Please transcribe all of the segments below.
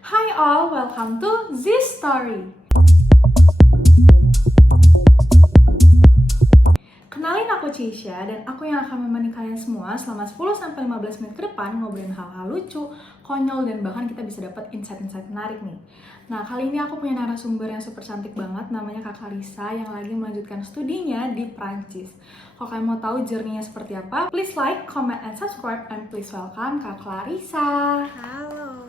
Hi all, welcome to This Story. Kenalin aku Cisha dan aku yang akan menemani kalian semua selama 10-15 menit ke depan ngobrolin hal-hal lucu, konyol, dan bahkan kita bisa dapat insight-insight menarik nih. Nah, kali ini aku punya narasumber yang super cantik banget, namanya Kak Clarissa yang lagi melanjutkan studinya di Prancis. Kalau kalian mau tahu journey-nya seperti apa, please like, comment, and subscribe, and please welcome Kak Clarissa. Halo.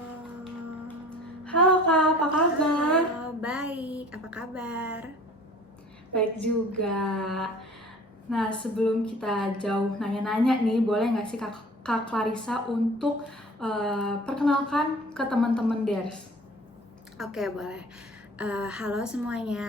Halo Kak, apa kabar? Halo, baik. Apa kabar? Baik juga. Nah, sebelum kita jauh nanya-nanya nih, boleh nggak sih Kak Clarissa untuk perkenalkan ke teman-teman DERS? Oke, boleh. Halo semuanya.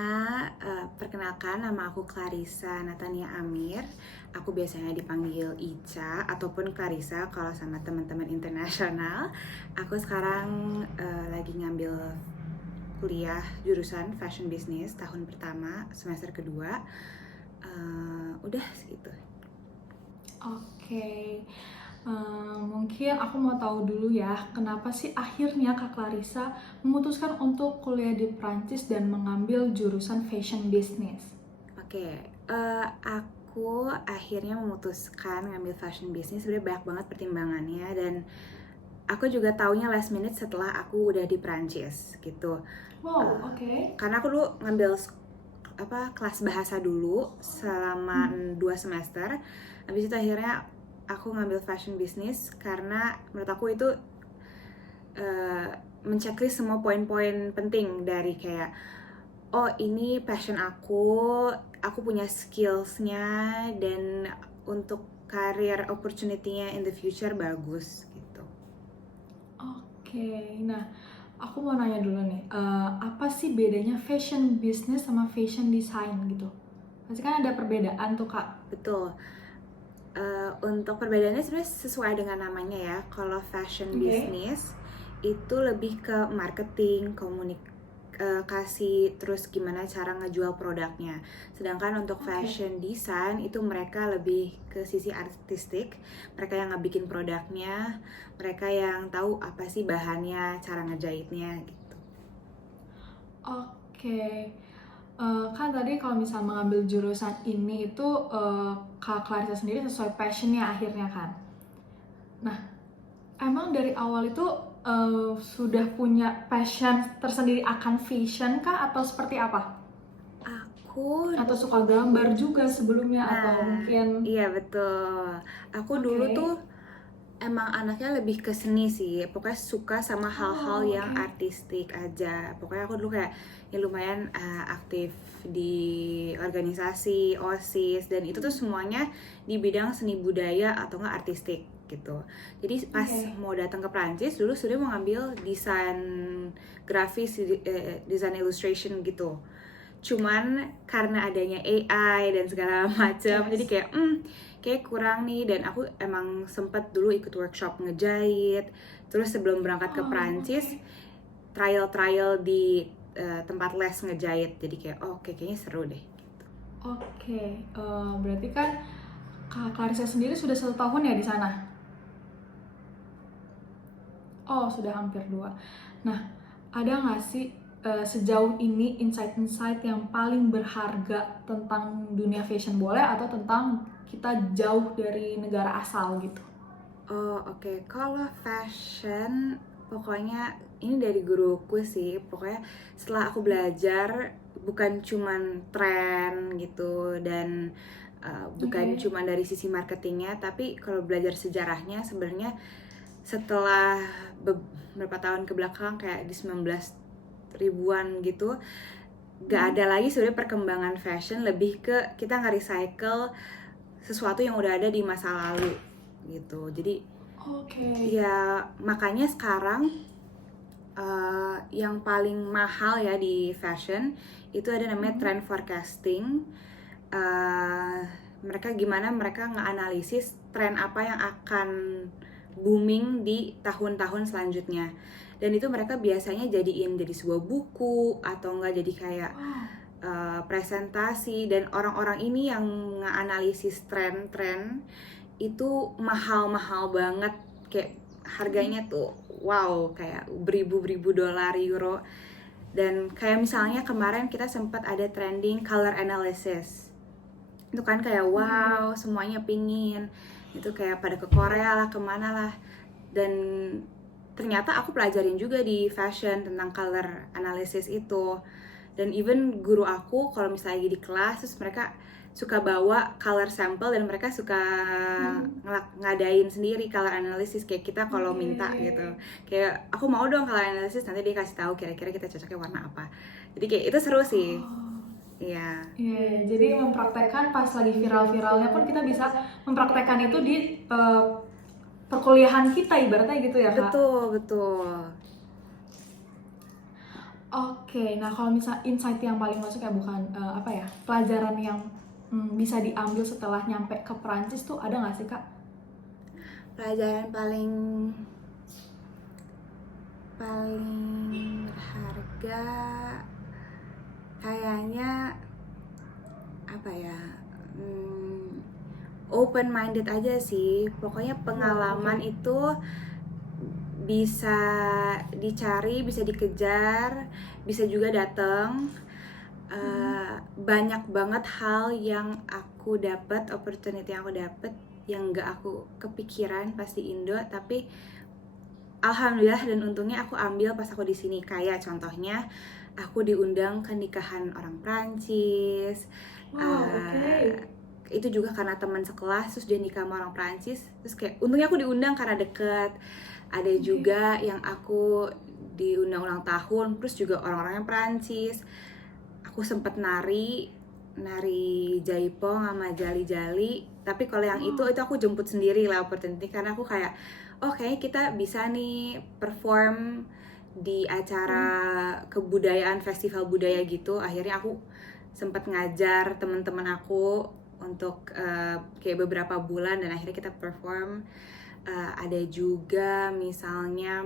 Perkenalkan, nama aku Clarissa Natania Amir. Aku biasanya dipanggil Ica ataupun Clarissa kalau sama teman-teman internasional. Aku sekarang lagi ngambil kuliah jurusan Fashion Business tahun pertama, semester kedua. Udah segitu. Oke. Mungkin aku mau tahu dulu ya, kenapa sih akhirnya Kak Clarissa memutuskan untuk kuliah di Prancis dan mengambil jurusan Fashion Business? Oke, aku akhirnya memutuskan ngambil fashion business. Sebenarnya banyak banget pertimbangannya dan aku juga taunya last minute setelah aku udah di Prancis gitu. Wow, oke. Karena aku dulu ngambil kelas bahasa dulu selama 2 semester. Habis itu akhirnya aku ngambil fashion business karena menurut aku itu menceklis semua poin-poin penting dari kayak oh ini passion aku punya skillsnya dan untuk career opportunity-nya in the future bagus gitu. Oke, nah aku mau nanya dulu nih, apa sih bedanya fashion business sama fashion design gitu? Pasti kan ada perbedaan tuh Kak. Betul. Untuk perbedaannya sebenarnya sesuai dengan namanya ya. Kalau fashion business itu lebih ke marketing, komunikasi, terus gimana cara ngejual produknya. Sedangkan untuk fashion design itu mereka lebih ke sisi artistik. Mereka yang ngebikin produknya, mereka yang tahu apa sih bahannya, cara ngejahitnya gitu. Oke. Kan tadi kalau misalnya mengambil jurusan ini itu Kak Clarissa sendiri sesuai passionnya akhirnya kan. Nah, emang dari awal itu sudah punya passion tersendiri akan fashion kah atau seperti apa? Atau suka gambar juga sebelumnya atau mungkin? Iya betul. Aku dulu tuh emang anaknya lebih ke seni sih. Pokoknya suka sama hal-hal yang artistik aja. Pokoknya aku dulu kayak ya lumayan aktif di organisasi, OSIS, dan itu tuh semuanya di bidang seni budaya atau nggak artistik gitu. Jadi pas mau datang ke Prancis dulu sudah mau ngambil desain grafis, desain illustration gitu. Cuman karena adanya AI dan segala macam, jadi kayak kurang nih. Dan aku emang sempet dulu ikut workshop ngejahit. Terus sebelum berangkat ke Prancis, trial di tempat les ngejahit. Jadi kayak kayaknya seru deh. Oke, berarti kan Kak Clarissa sendiri sudah 1 tahun ya di sana? Oh, sudah hampir 2. Nah, ada nggak sih sejauh ini insight-insight yang paling berharga tentang dunia fashion boleh atau tentang kita jauh dari negara asal gitu? Oke. Kalau fashion, pokoknya ini dari guruku sih. Pokoknya setelah aku belajar, bukan cuman tren gitu dan bukan cuman dari sisi marketingnya, tapi kalau belajar sejarahnya sebenarnya setelah beberapa tahun ke belakang kayak di 19 ribuan gitu, gak ada lagi sebenarnya perkembangan fashion, lebih ke kita nge-recycle sesuatu yang udah ada di masa lalu gitu. Jadi ya makanya sekarang yang paling mahal ya di fashion itu ada namanya trend forecasting. Gimana mereka nge-analisis tren apa yang akan booming di tahun-tahun selanjutnya. Dan itu mereka biasanya jadiin jadi sebuah buku atau enggak jadi kayak presentasi. Dan orang-orang ini yang nge-analisis tren-tren itu mahal-mahal banget, kayak harganya tuh wow, kayak beribu-ribu dolar, euro. Dan kayak misalnya kemarin kita sempat ada trending color analysis. Itu kan kayak wow, semuanya pingin. Itu kayak pada ke Korea lah, kemana lah. Dan ternyata aku pelajarin juga di fashion tentang color analysis itu. Dan even guru aku kalau misalnya lagi di kelas, terus mereka suka bawa color sample dan mereka suka ngadain sendiri color analysis kayak kita kalau minta gitu. Kayak aku mau dong color analysis, nanti dia kasih tahu kira-kira kita cocoknya warna apa. Jadi kayak itu seru sih. Iya. Jadi mempraktekkan pas lagi viral-viralnya pun kita bisa mempraktekkan itu di perkuliahan kita ibaratnya gitu ya Kak? Betul. Oke, nah kalau misal insight yang paling masuk ya bukan pelajaran yang bisa diambil setelah nyampe ke Perancis tuh ada nggak sih Kak? Pelajaran paling berharga kayaknya apa ya? Open minded aja sih. Pokoknya pengalaman itu bisa dicari, bisa dikejar, bisa juga datang. Banyak banget hal yang aku dapat, opportunity yang aku dapat yang nggak aku kepikiran pas di Indo, tapi alhamdulillah dan untungnya aku ambil pas aku di sini. Kayak contohnya aku diundang ke nikahan orang Prancis. Itu juga karena teman sekelas, terus dia nikah sama orang Prancis, terus kayak untungnya aku diundang karena deket. Ada juga yang aku diundang ulang tahun, terus juga orang-orangnya Prancis. Aku sempet nari jaipong sama jali-jali, tapi kalau yang itu aku jemput sendiri lah opportunity, karena aku kayak kayaknya kita bisa nih perform di acara kebudayaan, festival budaya gitu. Akhirnya aku sempet ngajar teman-teman aku untuk kayak beberapa bulan dan akhirnya kita perform. Ada juga misalnya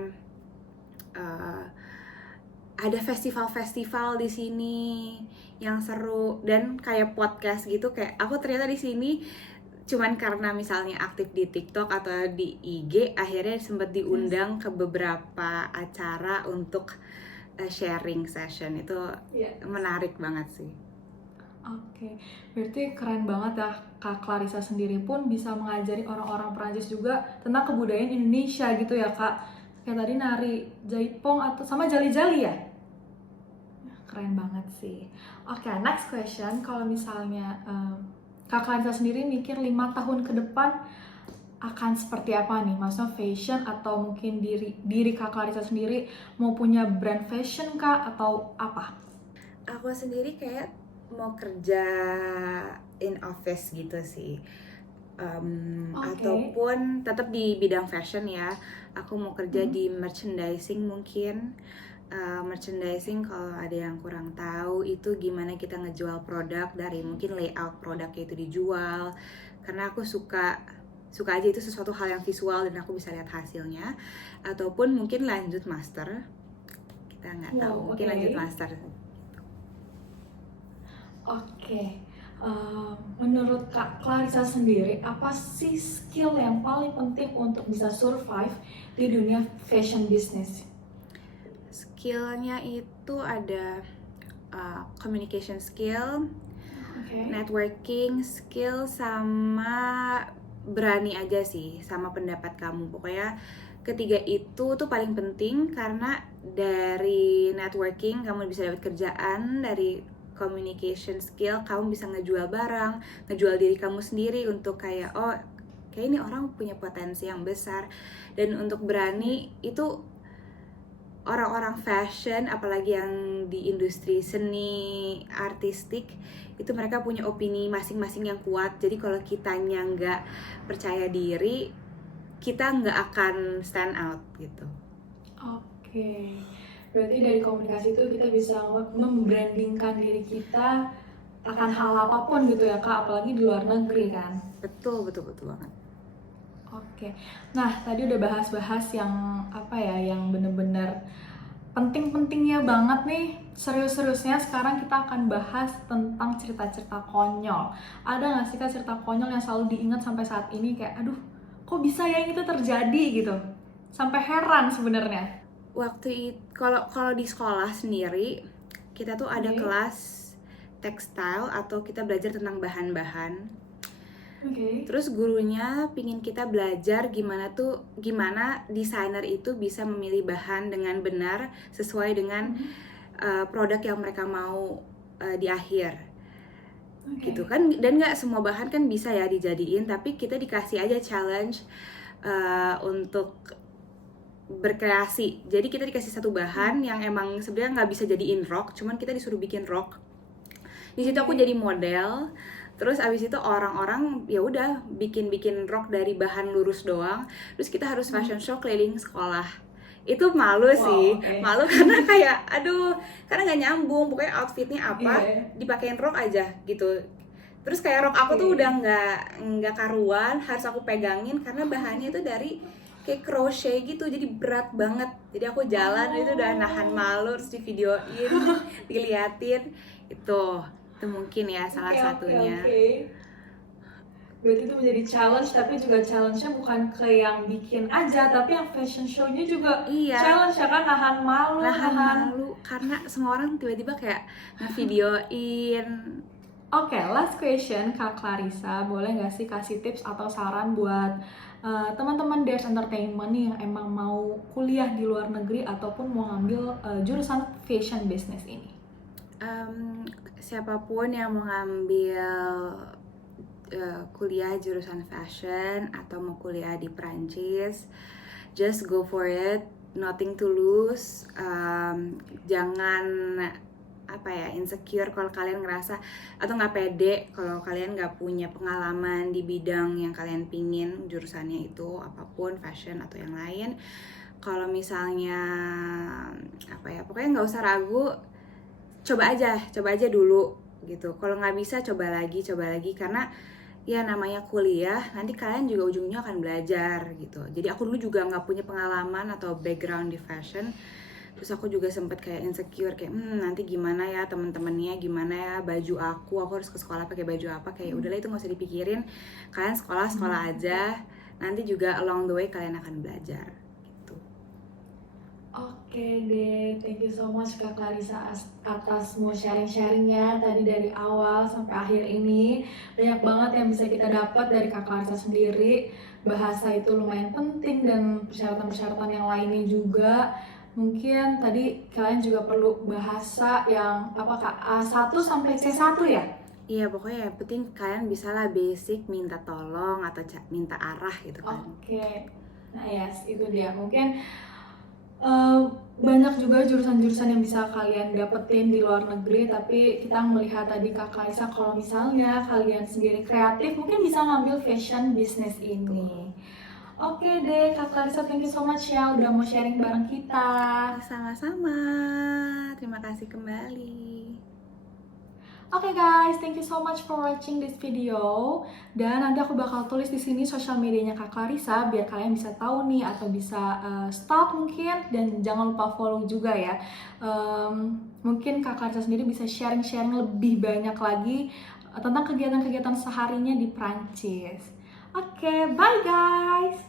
ada festival-festival di sini yang seru, dan kayak podcast gitu. Kayak aku ternyata di sini cuman karena misalnya aktif di TikTok atau di IG, akhirnya sempat diundang ke beberapa acara untuk sharing session. Itu menarik banget sih. Oke, berarti keren banget ya Kak Clarissa sendiri pun bisa mengajari orang-orang Perancis juga tentang kebudayaan Indonesia gitu ya Kak. Kayak tadi nari jaipong atau sama jali-jali ya? Keren banget sih. Oke, next question. Kalau misalnya Kak Clarissa sendiri mikir 5 tahun ke depan akan seperti apa nih? Maksudnya fashion atau mungkin diri Kak Clarissa sendiri mau punya brand fashion Kak atau apa? Aku sendiri kayak mau kerja in office gitu sih. Ataupun tetap di bidang fashion ya. Aku mau kerja di merchandising mungkin. Merchandising, kalau ada yang kurang tahu, itu gimana kita ngejual produk, dari mungkin layout produknya itu dijual. Karena aku suka aja itu sesuatu hal yang visual dan aku bisa lihat hasilnya. Ataupun mungkin lanjut master, kita nggak tahu, mungkin lanjut master. Oke, menurut Kak Clarissa sendiri, apa sih skill yang paling penting untuk bisa survive di dunia fashion business? Skillnya itu ada communication skill, networking skill, sama berani aja sih sama pendapat kamu. Pokoknya ketiga itu tuh paling penting, karena dari networking kamu bisa dapat kerjaan, dari communication skill kamu bisa ngejual barang, ngejual diri kamu sendiri untuk kayak kayak ini orang punya potensi yang besar. Dan untuk berani itu orang-orang fashion, apalagi yang di industri seni artistik, itu mereka punya opini masing-masing yang kuat. Jadi kalau kitanya nggak percaya diri, kita nggak akan stand out gitu. Oke. Berarti dari komunikasi itu kita bisa membrandingkan diri kita akan hal apapun gitu ya Kak, apalagi di luar negeri kan? Betul banget. Oke, nah tadi udah bahas-bahas yang yang bener-bener penting-pentingnya banget nih. Serius-seriusnya sekarang kita akan bahas tentang cerita-cerita konyol. Ada nggak sih Kak cerita konyol yang selalu diingat sampai saat ini, kayak aduh kok bisa ya ini tuh terjadi gitu? sampai heran sebenarnya. Waktu itu kalau di sekolah sendiri kita tuh ada Oke. kelas tekstil atau kita belajar tentang bahan-bahan. Oke. Terus gurunya pingin kita belajar gimana desainer itu bisa memilih bahan dengan benar sesuai dengan produk yang mereka mau di akhir. Oke. Gitu kan, dan nggak semua bahan kan bisa ya dijadiin, tapi kita dikasih aja challenge untuk berkreasi. Jadi kita dikasih satu bahan yang emang sebenarnya nggak bisa jadiin rok, cuman kita disuruh bikin rok. Di situ aku jadi model. Terus abis itu orang-orang ya udah bikin rok dari bahan lurus doang. Terus kita harus fashion show keliling sekolah. Itu malu sih, Oke. malu karena kayak aduh, karena nggak nyambung. Pokoknya outfitnya apa, Iya. dipakein rok aja gitu. Terus kayak rok aku tuh Oke. udah nggak karuan, harus aku pegangin karena bahannya itu dari kayak crochet gitu, jadi berat banget. Jadi aku jalan itu udah nahan malu, terus di videoin, diliatin. Itu mungkin ya salah satunya. Oke. Berarti itu menjadi challenge, tapi juga challenge-nya bukan ke yang bikin aja, tapi yang fashion show-nya juga Iya. challenge ya kan, nahan malu, Nahan malu karena semua orang tiba-tiba kayak ngevideoin. Oke, last question Kak Clarissa, boleh nggak sih kasih tips atau saran buat teman-teman Dares Entertainment nih yang emang mau kuliah di luar negeri ataupun mau ngambil jurusan fashion business ini? Siapapun yang mau ngambil kuliah jurusan fashion atau mau kuliah di Prancis, just go for it, nothing to lose. Jangan insecure kalau kalian ngerasa atau nggak pede kalau kalian nggak punya pengalaman di bidang yang kalian pingin, jurusannya itu apapun, fashion atau yang lain. Kalau misalnya pokoknya nggak usah ragu, coba aja dulu gitu. Kalau nggak bisa coba lagi karena ya namanya kuliah, nanti kalian juga ujungnya akan belajar gitu. Jadi aku dulu juga nggak punya pengalaman atau background di fashion, terus aku juga sempet kayak insecure kayak nanti gimana ya teman-temannya, gimana ya baju aku harus ke sekolah pakai baju apa, kayak udahlah itu nggak usah dipikirin, kalian sekolah aja, nanti juga along the way kalian akan belajar gitu. Oke deh, thank you so much Kak Clarissa atas semua sharing-sharingnya tadi dari awal sampai akhir ini. Banyak banget yang bisa kita dapat dari Kak Clarissa sendiri. Bahasa itu lumayan penting dan persyaratan-persyaratan yang lainnya juga. Mungkin tadi kalian juga perlu bahasa yang Kak, A1 sampai C1 ya? Iya, pokoknya yang penting kalian bisa lah basic minta tolong atau minta arah gitu kan. Oke, nah yes, itu dia. Mungkin banyak juga jurusan-jurusan yang bisa kalian dapetin di luar negeri, tapi kita melihat tadi Kak Clarissa kalau misalnya kalian sendiri kreatif mungkin bisa ngambil fashion business ini. Oke deh Kak Clarissa, thank you so much ya udah mau sharing bareng kita. Sama-sama, terima kasih kembali. Oke guys, thank you so much for watching this video. Dan nanti aku bakal tulis di sini sosial medianya Kak Clarissa biar kalian bisa tahu nih atau bisa stalk mungkin, dan jangan lupa follow juga ya. Mungkin Kak Clarissa sendiri bisa sharing-sharing lebih banyak lagi tentang kegiatan-kegiatan seharinya di Prancis. Oke, bye guys.